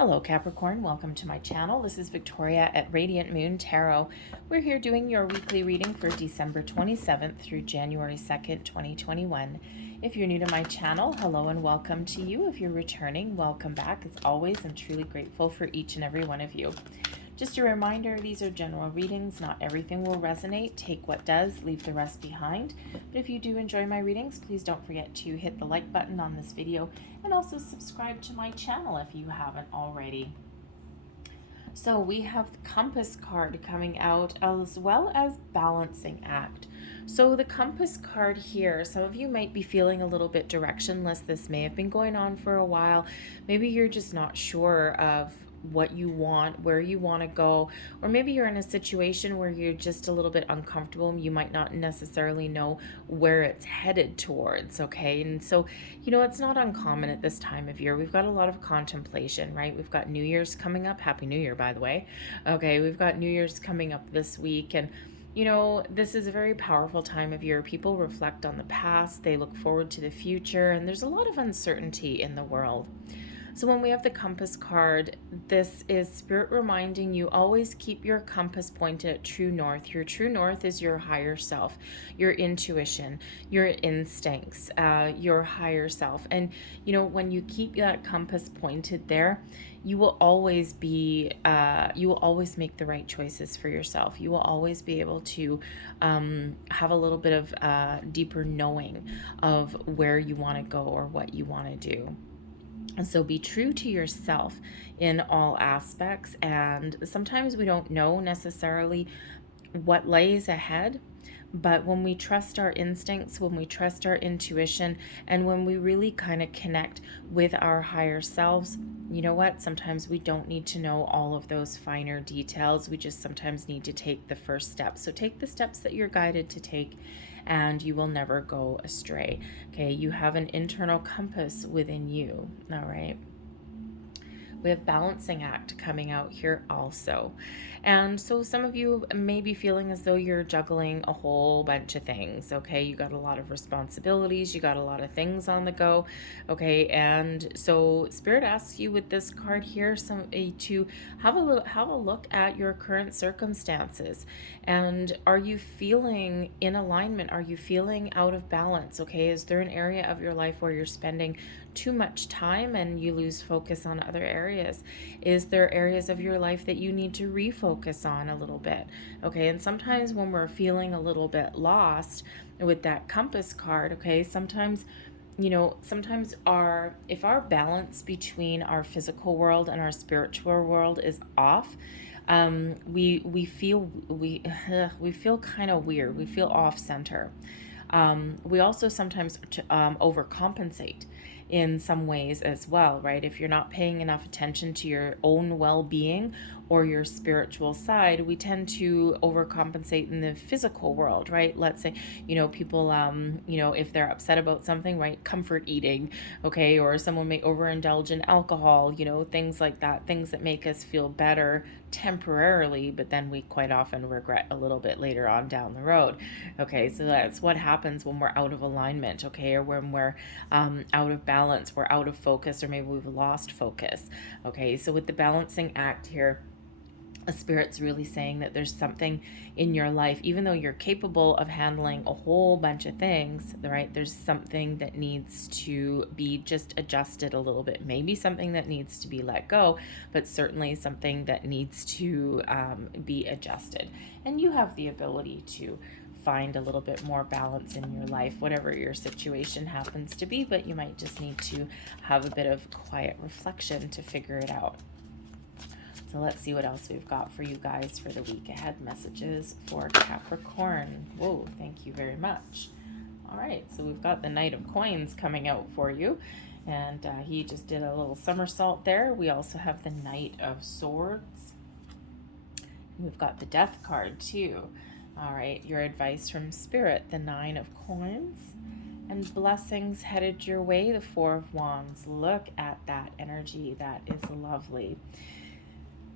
Hello Capricorn, welcome to my channel. This is Victoria at Radiant Moon Tarot. We're here doing your weekly reading for December 27th through January 2nd, 2021. If you're new to my channel, hello and welcome to you. If you're returning, welcome back. As always, I'm truly grateful for each and every one of you. Just a reminder, these are general readings. Not everything will resonate. Take what does, leave the rest behind. But if you do enjoy my readings, please don't forget to hit the like button on this video and also subscribe to my channel if you haven't already. So we have the Compass card coming out as well as Balancing Act. So the Compass card here, some of you might be feeling a little bit directionless. This may have been going on for a while. Maybe you're just not sure of what you want, where you want to go, or maybe you're in a situation where you're just a little bit uncomfortable. You might not necessarily know where it's headed towards, okay? And so, you know, it's not uncommon at this time of year. We've got a lot of contemplation, right? We've got New Year's coming up. Happy New Year, by the way. Okay, we've got New Year's coming up this week, and you know, this is a very powerful time of year. People reflect on the past, they look forward to the future, and there's a lot of uncertainty in the world. So when we have the Compass card, this is Spirit reminding you, always keep your compass pointed at true north. Your true north is your higher self, your intuition, your instincts, your higher self. And, you know, when you keep that compass pointed there, you will always be, you will always make the right choices for yourself. You will always be able to have a little bit of deeper knowing of where you want to go or what you want to do. And so be true to yourself in all aspects. And sometimes we don't know necessarily what lays ahead, but when we trust our instincts, when we trust our intuition, and when we really kind of connect with our higher selves, you know what? Sometimes we don't need to know all of those finer details. We just sometimes need to take the first step. So take the steps that you're guided to take, and you will never go astray. Okay, you have an internal compass within you. All right. We have Balancing Act coming out here also. And so some of you may be feeling as though you're juggling a whole bunch of things, okay? You got a lot of responsibilities, you got a lot of things on the go, okay? And so Spirit asks you with this card here to have a look at your current circumstances. And are you feeling in alignment? Are you feeling out of balance, okay? Is there an area of your life where you're spending too much time and you lose focus on other areas? Is there areas of your life that you need to refocus on a little bit? Okay, and sometimes when we're feeling a little bit lost with that Compass card, okay, sometimes, you know, sometimes if our balance between our physical world and our spiritual world is off, we feel kind of weird. We feel off center. We also sometimes overcompensate in some ways as well, right? If you're not paying enough attention to your own well-being or your spiritual side, we tend to overcompensate in the physical world, right? Let's say, you know, people, you know, if they're upset about something, right? Comfort eating, okay? Or someone may overindulge in alcohol, you know, things like that, things that make us feel better temporarily, but then we quite often regret a little bit later on down the road. Okay, so that's what happens when we're out of alignment, okay? Or when we're out of balance, we're out of focus, or maybe we've lost focus. Okay, so with the Balancing Act here, a Spirit's really saying that there's something in your life, even though you're capable of handling a whole bunch of things, right? There's something that needs to be just adjusted a little bit. Maybe something that needs to be let go, but certainly something that needs to be adjusted. And you have the ability to find a little bit more balance in your life, whatever your situation happens to be, but you might just need to have a bit of quiet reflection to figure it out. So let's see what else we've got for you guys for the week ahead. Messages for Capricorn. Whoa, thank you very much. All right, so we've got the Knight of Coins coming out for you. And he just did a little somersault there. We also have the Knight of Swords. We've got the Death card too. All right, your advice from Spirit, the Nine of Coins. And blessings headed your way, the Four of Wands. Look at that energy. That is lovely.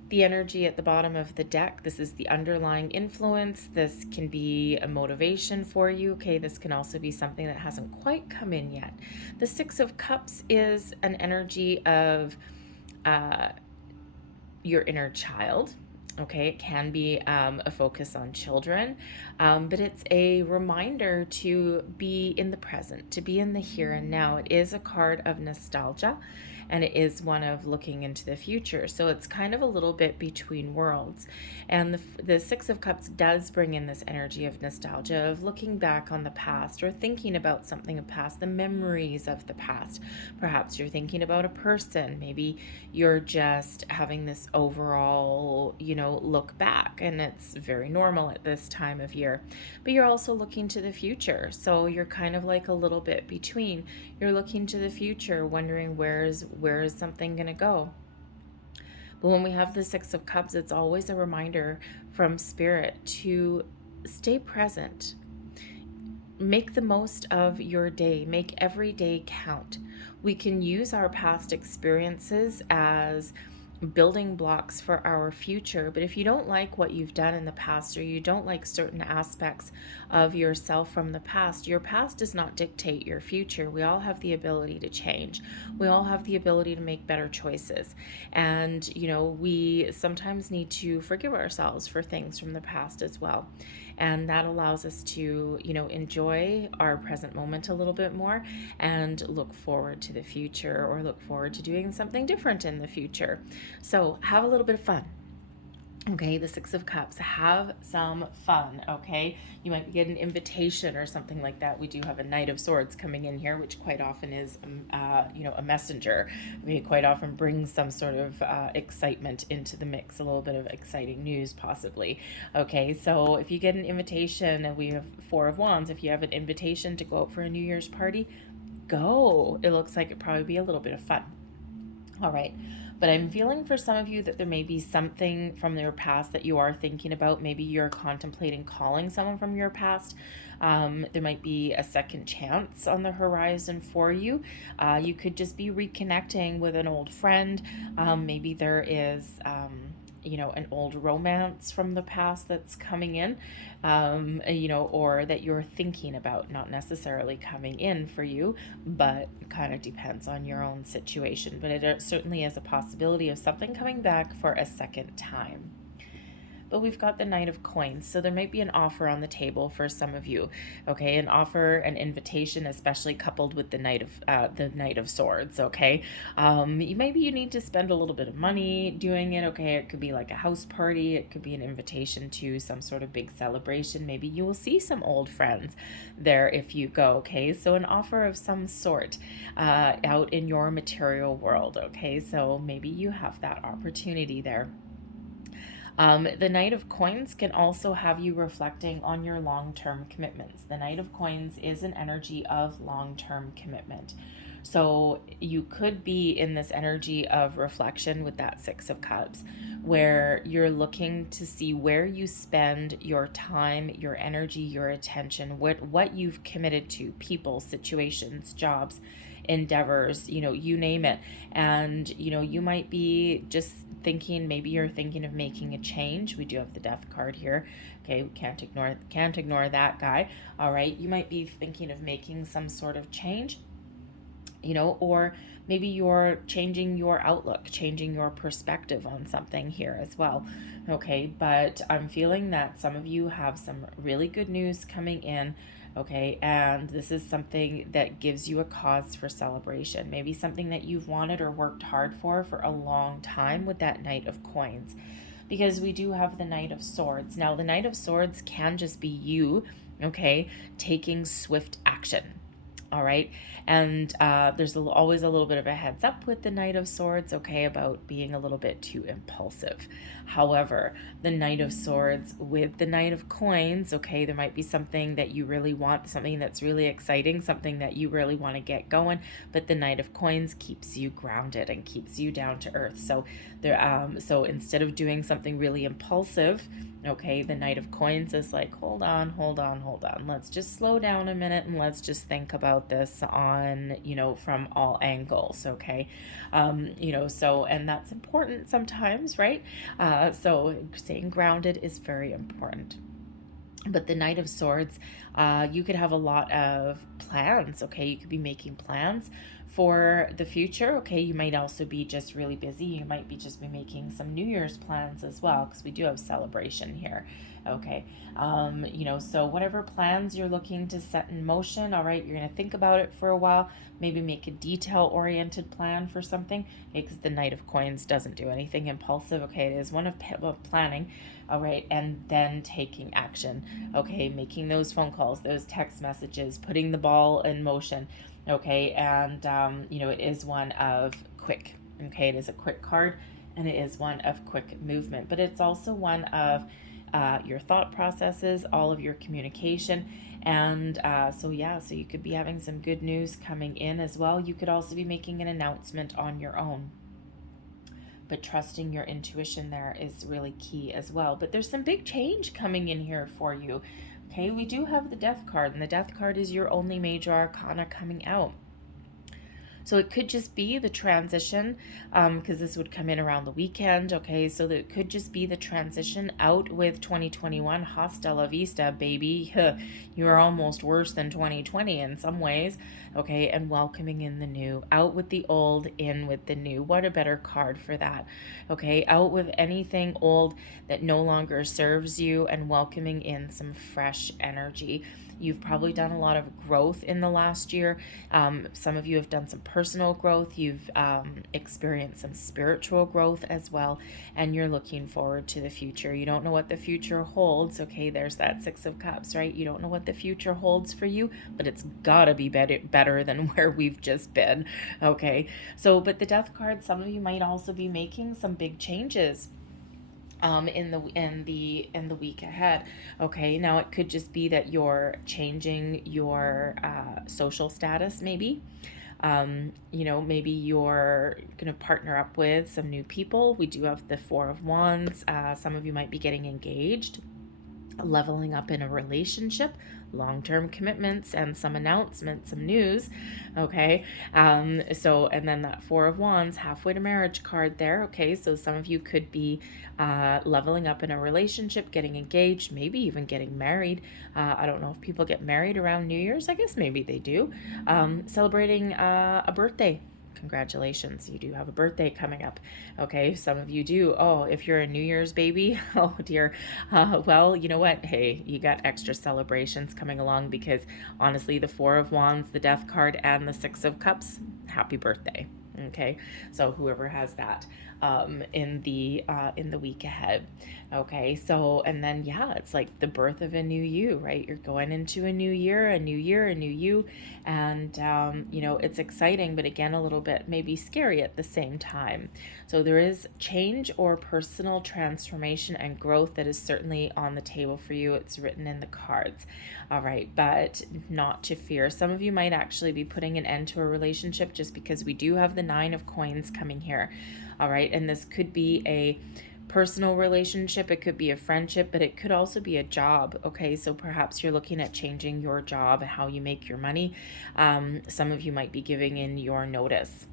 The energy at the bottom of the deck, this is the underlying influence. This can be a motivation for you. Okay, this can also be something that hasn't quite come in yet. The Six of Cups is an energy of your inner child. Okay, it can be a focus on children, but it's a reminder to be in the present, to be in the here and now. It is a card of nostalgia, and it is one of looking into the future. So it's kind of a little bit between worlds. And the Six of Cups does bring in this energy of nostalgia, of looking back on the past or thinking about something of past, the memories of the past. Perhaps you're thinking about a person. Maybe you're just having this overall, look back, and it's very normal at this time of year. But you're also looking to the future. So you're kind of like a little bit between. You're looking to the future, wondering where is something going to go. But when we have the Six of Cups, it's always a reminder from Spirit to stay present. Make the most of your day. Make every day count. We can use our past experiences as building blocks for our future. But if you don't like what you've done in the past, or you don't like certain aspects of yourself from the past, your past does not dictate your future. We all have the ability to change. We all have the ability to make better choices. And, we sometimes need to forgive ourselves for things from the past as well. And that allows us to, enjoy our present moment a little bit more and look forward to the future, or look forward to doing something different in the future. So have a little bit of fun. Okay, the Six of Cups, have some fun, okay? You might get an invitation or something like that. We do have a Knight of Swords coming in here, which quite often is, a messenger. Quite often brings some sort of excitement into the mix, a little bit of exciting news possibly. Okay, so if you get an invitation, and we have Four of Wands, if you have an invitation to go out for a New Year's party, go. It looks like it'd probably be a little bit of fun. All right. But I'm feeling for some of you that there may be something from your past that you are thinking about. Maybe you're contemplating calling someone from your past. There might be a second chance on the horizon for you. You could just be reconnecting with an old friend. Maybe there is an old romance from the past that's coming in, or that you're thinking about, not necessarily coming in for you, but kind of depends on your own situation. But it certainly is a possibility of something coming back for a second time. But we've got the Knight of Coins, so there might be an offer on the table for some of you. Okay, an offer, an invitation, especially coupled with the Knight of Swords. Okay, maybe you need to spend a little bit of money doing it. Okay, it could be like a house party. It could be an invitation to some sort of big celebration. Maybe you will see some old friends there if you go. Okay, so an offer of some sort out in your material world. Okay, so maybe you have that opportunity there. The Knight of Coins can also have you reflecting on your long-term commitments. The Knight of Coins is an energy of long-term commitment. So you could be in this energy of reflection with that Six of Cups, where you're looking to see where you spend your time, your energy, your attention, what you've committed to, people, situations, jobs, endeavors, you name it. And, you might be just thinking, maybe you're thinking of making a change. We do have the Death card here. Okay, we can't ignore that guy. All right, you might be thinking of making some sort of change, or maybe you're changing your outlook, changing your perspective on something here as well. Okay, but I'm feeling that some of you have some really good news coming in. Okay, and this is something that gives you a cause for celebration. Maybe something that you've wanted or worked hard for a long time with that Knight of Coins. Because we do have the Knight of Swords. Now, the Knight of Swords can just be you, okay, taking swift action. All right, and there's always a little bit of a heads up with the Knight of Swords, okay, about being a little bit too impulsive. However, the Knight of Swords with the Knight of Coins, okay, there might be something that you really want, something that's really exciting, something that you really want to get going, but the Knight of Coins keeps you grounded and keeps you down to earth. So so instead of doing something really impulsive, okay, the Knight of Coins is like, hold on. Let's just slow down a minute and let's just think about this on, from all angles, okay? So, and that's important sometimes, right? So staying grounded is very important. But the Knight of Swords, you could have a lot of plans, okay? You could be making plans for the future, okay? You might also be just really busy. You might be just be making some New Year's plans as well, because we do have celebration here, okay? So whatever plans you're looking to set in motion, all right, you're going to think about it for a while, maybe make a detail-oriented plan for something, okay? Because the Knight of Coins doesn't do anything impulsive, okay? It is one of planning, all right, and then taking action, okay? Making those phone calls, those text messages, putting the ball in motion, okay? And it is one of quick, okay? It is a quick card, and it is one of quick movement, but it's also one of your thought processes, all of your communication. And so you could be having some good news coming in as well. You could also be making an announcement on your own, but trusting your intuition there is really key as well. But there's some big change coming in here for you. Okay, we do have the Death card, and the Death card is your only major arcana coming out. So it could just be the transition, because this would come in around the weekend, okay? So that it could just be the transition out with 2021. Hasta la vista, baby. You're almost worse than 2020 in some ways, okay? And welcoming in the new. Out with the old, in with the new. What a better card for that, okay? Out with anything old that no longer serves you, and welcoming in some fresh energy. You've probably done a lot of growth in the last year. Some of you have done some personal growth. You've experienced some spiritual growth as well, and you're looking forward to the future. You don't know what the future holds. Okay, there's that Six of Cups, right? You don't know what the future holds for you, but it's gotta be better than where we've just been. Okay, so but the Death card, some of you might also be making some big changes in the week ahead. Okay, now it could just be that you're changing your social status, maybe. Maybe you're going to partner up with some new people. We do have the Four of Wands. Some of you might be getting engaged, leveling up in a relationship, long-term commitments, and some announcements, some news, okay? And then that Four of Wands, halfway to marriage card there, okay? So some of you could be leveling up in a relationship, getting engaged, maybe even getting married. I don't know if people get married around New Year's. I guess maybe they do. Celebrating a birthday. Congratulations, you do have a birthday coming up. Okay, some of you do. Oh, if you're a New Year's baby, oh dear. Well, you know what? Hey, you got extra celebrations coming along, because honestly, the Four of Wands, the Death card, and the Six of Cups, happy birthday. Okay, so whoever has that in the week ahead. Okay, so and then it's like the birth of a new you, right? You're going into a new year, a new you, and it's exciting, but again, a little bit maybe scary at the same time. So there is change or personal transformation and growth that is certainly on the table for you. It's written in the cards. All right, but not to fear. Some of you might actually be putting an end to a relationship, just because we do have the Nine of Coins coming here. All right, and this could be a personal relationship, it could be a friendship, but it could also be a job. Okay, so perhaps you're looking at changing your job, how you make your money. Some of you might be giving in your notice.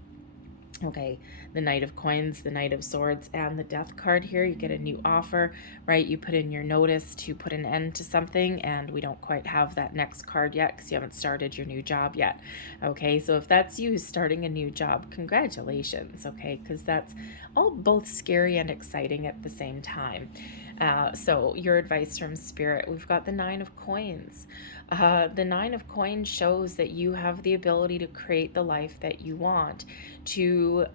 Okay, the Knight of Coins, the Knight of Swords, and the Death card here. You get a new offer, right? You put in your notice to put an end to something, and we don't quite have that next card yet because you haven't started your new job yet. Okay, so if that's you starting a new job, congratulations, okay? Because that's all both scary and exciting at the same time. So your advice from Spirit, we've got the Nine of Coins. The Nine of Coins shows that you have the ability to create the life that you want, to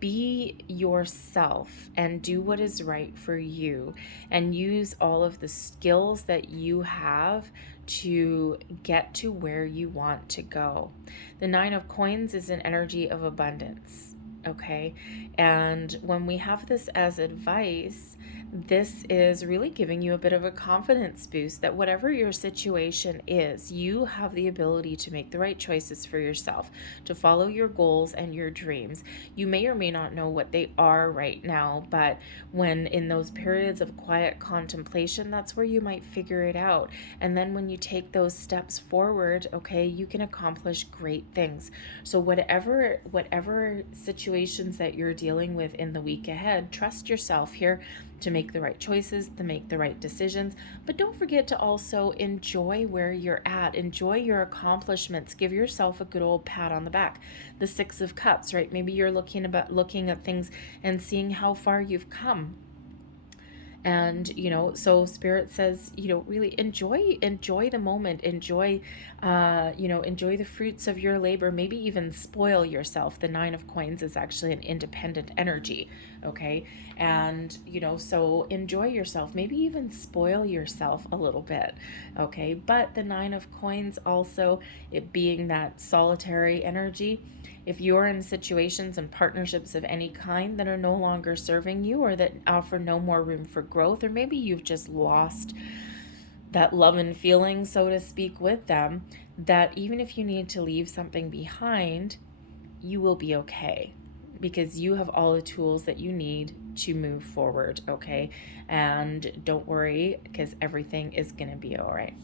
be yourself and do what is right for you, and use all of the skills that you have to get to where you want to go. The Nine of Coins is an energy of abundance. Okay, and when we have this as advice, this is really giving you a bit of a confidence boost that whatever your situation is, you have the ability to make the right choices for yourself, to follow your goals and your dreams. You may or may not know what they are right now, but when in those periods of quiet contemplation, that's where you might figure it out. And then when you take those steps forward, okay, you can accomplish great things. So whatever situations that you're dealing with in the week ahead, trust yourself here. to make the right choices, to make the right decisions. But don't forget to also enjoy where you're at. Enjoy your accomplishments. Give yourself a good old pat on the back. The Six of Cups, right? Maybe you're looking at things and seeing how far you've come. And so Spirit says, really enjoy the moment, enjoy the fruits of your labor, maybe even spoil yourself. The Nine of Coins is actually an independent energy, okay? And so enjoy yourself, maybe even spoil yourself a little bit, okay? But the Nine of Coins also, it being that solitary energy, if you're in situations and partnerships of any kind that are no longer serving you, or that offer no more room for growth, or maybe you've just lost that love and feeling, so to speak, with them, that even if you need to leave something behind, you will be okay, because you have all the tools that you need to move forward, okay? And don't worry, because everything is going to be all right.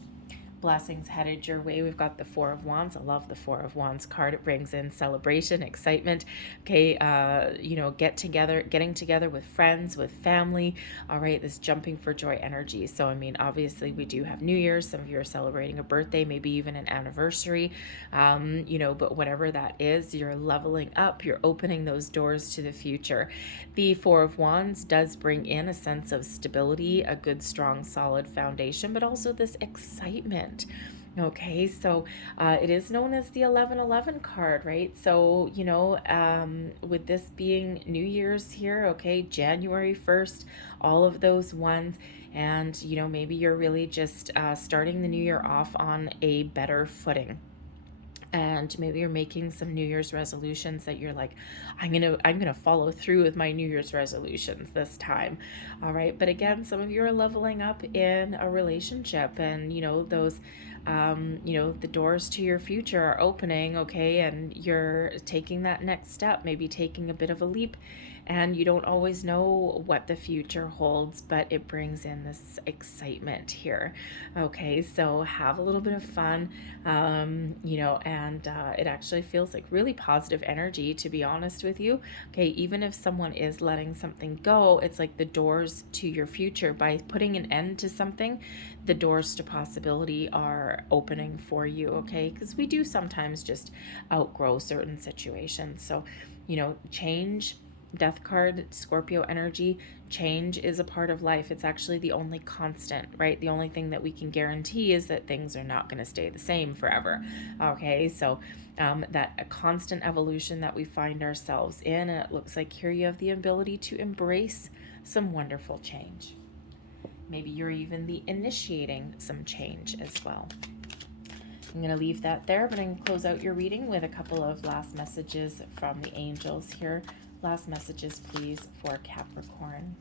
Blessings headed your way. We've got the Four of Wands. I love the Four of Wands card. It brings in celebration, excitement. Okay, getting together with friends, with family. All right, this jumping for joy energy. So, I mean, obviously we do have New Year's. Some of you are celebrating a birthday, maybe even an anniversary. But whatever that is, you're leveling up. You're opening those doors to the future. The Four of Wands does bring in a sense of stability, a good, strong, solid foundation, but also this excitement. Okay, so it is known as the 1111 card, right? So, with this being New Year's here, okay, January 1st, all of those ones, and, maybe you're really just starting the new year off on a better footing. And maybe you're making some New Year's resolutions that you're like, I'm gonna follow through with my New Year's resolutions this time. All right, but again, some of you are leveling up in a relationship, and those the doors to your future are opening, okay, and you're taking that next step, maybe taking a bit of a leap, and you don't always know what the future holds, but it brings in this excitement here. Okay, so have a little bit of fun, and it actually feels like really positive energy, to be honest with you. Okay, even if someone is letting something go, it's like the doors to your future. By putting an end to something, the doors to possibility are opening for you, okay? Because we do sometimes just outgrow certain situations. So, change. Death card, Scorpio energy, change is a part of life. It's actually the only constant, right? The only thing that we can guarantee is that things are not going to stay the same forever. Okay, so that a constant evolution that we find ourselves in, and it looks like here you have the ability to embrace some wonderful change. Maybe you're even the initiating some change as well. I'm going to leave that there, but I'm going to close out your reading with a couple of last messages from the angels here. Last messages, please, for Capricorn.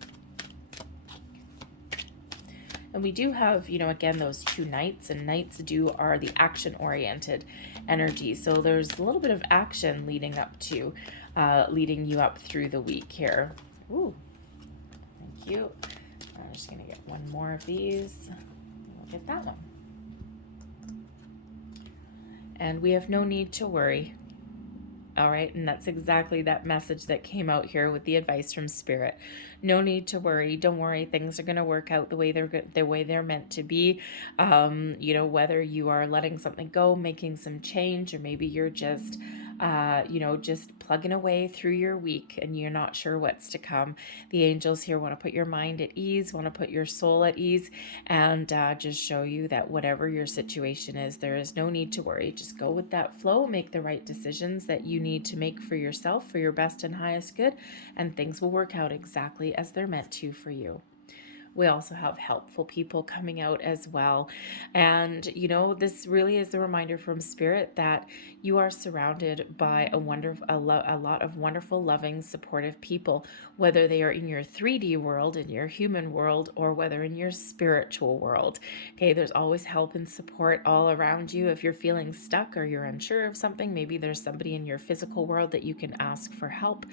And we do have, again, those two knights, and knights are the action-oriented energy. So there's a little bit of action leading you up through the week here. Ooh, thank you. I'm just going to get one more of these. We'll get that one. And we have no need to worry. All right, and that's exactly that message that came out here with the advice from Spirit. No need to worry. Don't worry. Things are going to work out the way they're meant to be. Whether you are letting something go, making some change, or maybe you're just just plugging away through your week and you're not sure what's to come. The angels here want to put your mind at ease, want to put your soul at ease, and just show you that whatever your situation is, there is no need to worry. Just go with that flow, make the right decisions that you need to make for yourself, for your best and highest good, and things will work out exactly as they're meant to for you. We also have helpful people coming out as well. And, this really is a reminder from Spirit that you are surrounded by a lot of wonderful, loving, supportive people, whether they are in your 3D world, in your human world, or whether in your spiritual world. Okay, there's always help and support all around you. If you're feeling stuck or you're unsure of something, maybe there's somebody in your physical world that you can ask for help.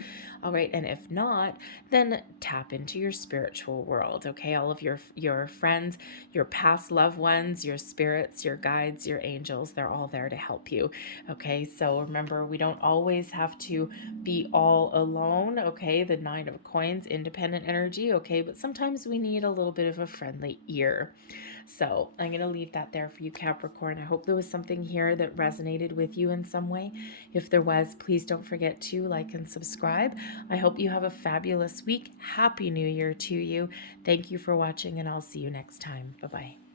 All right, and if not, then tap into your spiritual world, okay? okay? All of your friends, your past loved ones, your spirits, your guides, your angels, they're all there to help you, okay? So remember, we don't always have to be all alone, okay? The Nine of Coins, independent energy, okay? But sometimes we need a little bit of a friendly ear. So I'm going to leave that there for you, Capricorn. I hope there was something here that resonated with you in some way. If there was, please don't forget to like and subscribe. I hope you have a fabulous week. Happy New Year to you. Thank you for watching, and I'll see you next time. Bye-bye.